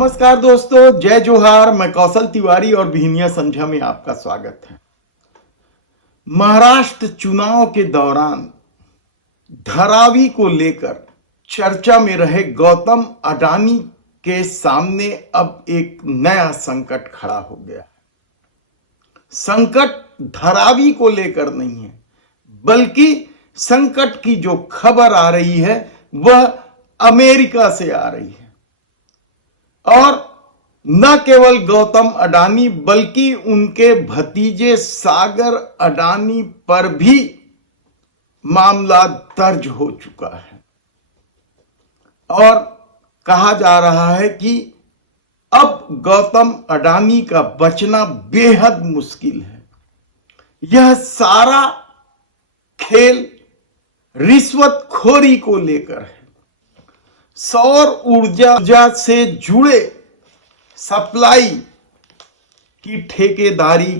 नमस्कार दोस्तों, जय जोहार। मैं कौशल तिवारी और बिहनिया समझा में आपका स्वागत है। महाराष्ट्र चुनाव के दौरान धारावी को लेकर चर्चा में रहे गौतम अडानी के सामने अब एक नया संकट खड़ा हो गया है। संकट धारावी को लेकर नहीं है, बल्कि संकट की जो खबर आ रही है वह अमेरिका से आ रही है। और न केवल गौतम अडानी बल्कि उनके भतीजे सागर अडानी पर भी मामला दर्ज हो चुका है और कहा जा रहा है कि अब गौतम अडानी का बचना बेहद मुश्किल है। यह सारा खेल रिश्वतखोरी को लेकर है। सौर ऊर्जा से जुड़े सप्लाई की ठेकेदारी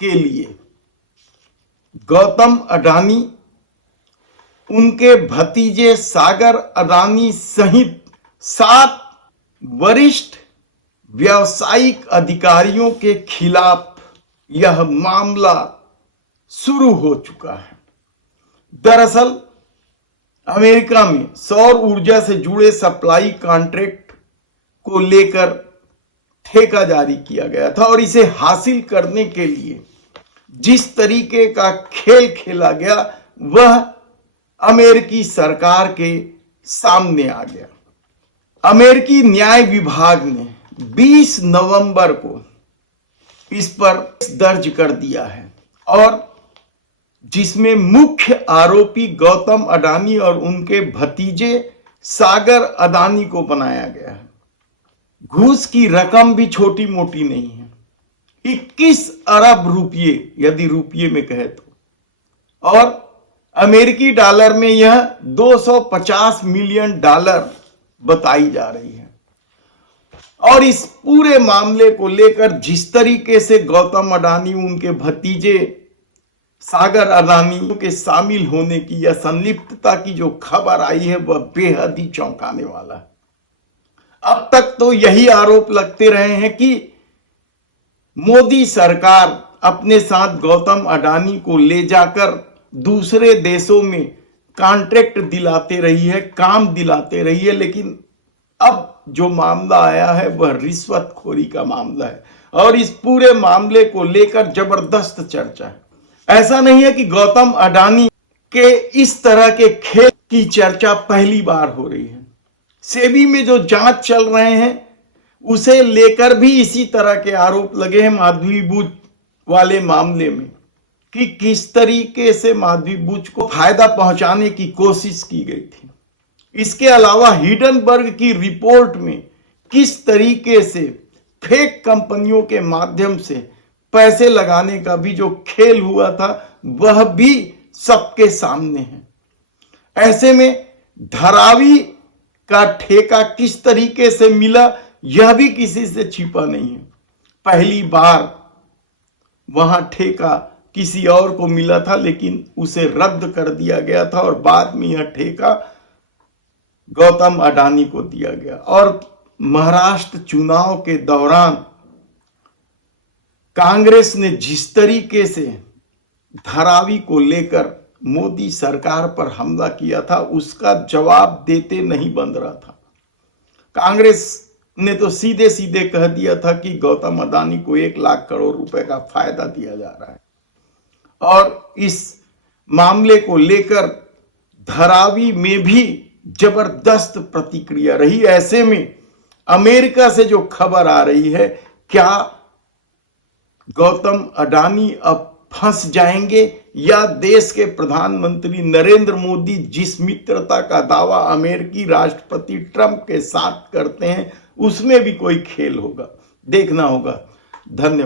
के लिए गौतम अडानी, उनके भतीजे सागर अडानी सहित 7 वरिष्ठ व्यावसायिक अधिकारियों के खिलाफ यह मामला शुरू हो चुका है। दरअसल अमेरिका में सौर ऊर्जा से जुड़े सप्लाई कॉन्ट्रैक्ट को लेकर ठेका जारी किया गया था और इसे हासिल करने के लिए जिस तरीके का खेल खेला गया वह अमेरिकी सरकार के सामने आ गया। अमेरिकी न्याय विभाग ने 20 नवंबर को इस पर दर्ज कर दिया है और जिसमें मुख्य आरोपी गौतम अडानी और उनके भतीजे सागर अडानी को बनाया गया है। घूस की रकम भी छोटी मोटी नहीं है, 21 अरब रुपये यदि रुपये में कहे तो, और अमेरिकी डॉलर में यह 250 मिलियन डॉलर बताई जा रही है। और इस पूरे मामले को लेकर जिस तरीके से गौतम अडानी, उनके भतीजे सागर अडानी के शामिल होने की या संलिप्तता की जो खबर आई है वह बेहद ही चौंकाने वाला है। अब तक तो यही आरोप लगते रहे हैं कि मोदी सरकार अपने साथ गौतम अडानी को ले जाकर दूसरे देशों में कॉन्ट्रैक्ट दिलाते रही है, काम दिलाते रही है, लेकिन अब जो मामला आया है वह रिश्वतखोरी का मामला है और इस पूरे मामले को लेकर जबरदस्त चर्चा है। ऐसा नहीं है कि गौतम अडानी के इस तरह के खेल की चर्चा पहली बार हो रही है। सेबी में जो जांच चल रहे हैं उसे लेकर भी इसी तरह के आरोप लगे हैं माधवी बुच वाले मामले में कि किस तरीके से माधवी बुच को फायदा पहुंचाने की कोशिश की गई थी। इसके अलावा हिडनबर्ग की रिपोर्ट में किस तरीके से फेक कंपनियों के माध्यम से पैसे लगाने का भी जो खेल हुआ था वह भी सबके सामने है। ऐसे में धारावी का ठेका किस तरीके से मिला यह भी किसी से छिपा नहीं है। पहली बार वहां ठेका किसी और को मिला था लेकिन उसे रद्द कर दिया गया था और बाद में यह ठेका गौतम अडानी को दिया गया। और महाराष्ट्र चुनाव के दौरान कांग्रेस ने जिस तरीके से धारावी को लेकर मोदी सरकार पर हमला किया था उसका जवाब देते नहीं बन रहा था। कांग्रेस ने तो सीधे सीधे कह दिया था कि गौतम अडानी को 1 लाख करोड़ रुपए का फायदा दिया जा रहा है और इस मामले को लेकर धारावी में भी जबरदस्त प्रतिक्रिया रही। ऐसे में अमेरिका से जो खबर आ रही है, क्या गौतम अडानी अब फंस जाएंगे या देश के प्रधानमंत्री नरेंद्र मोदी जिस मित्रता का दावा अमेरिकी राष्ट्रपति ट्रंप के साथ करते हैं उसमें भी कोई खेल होगा? देखना होगा। धन्यवाद।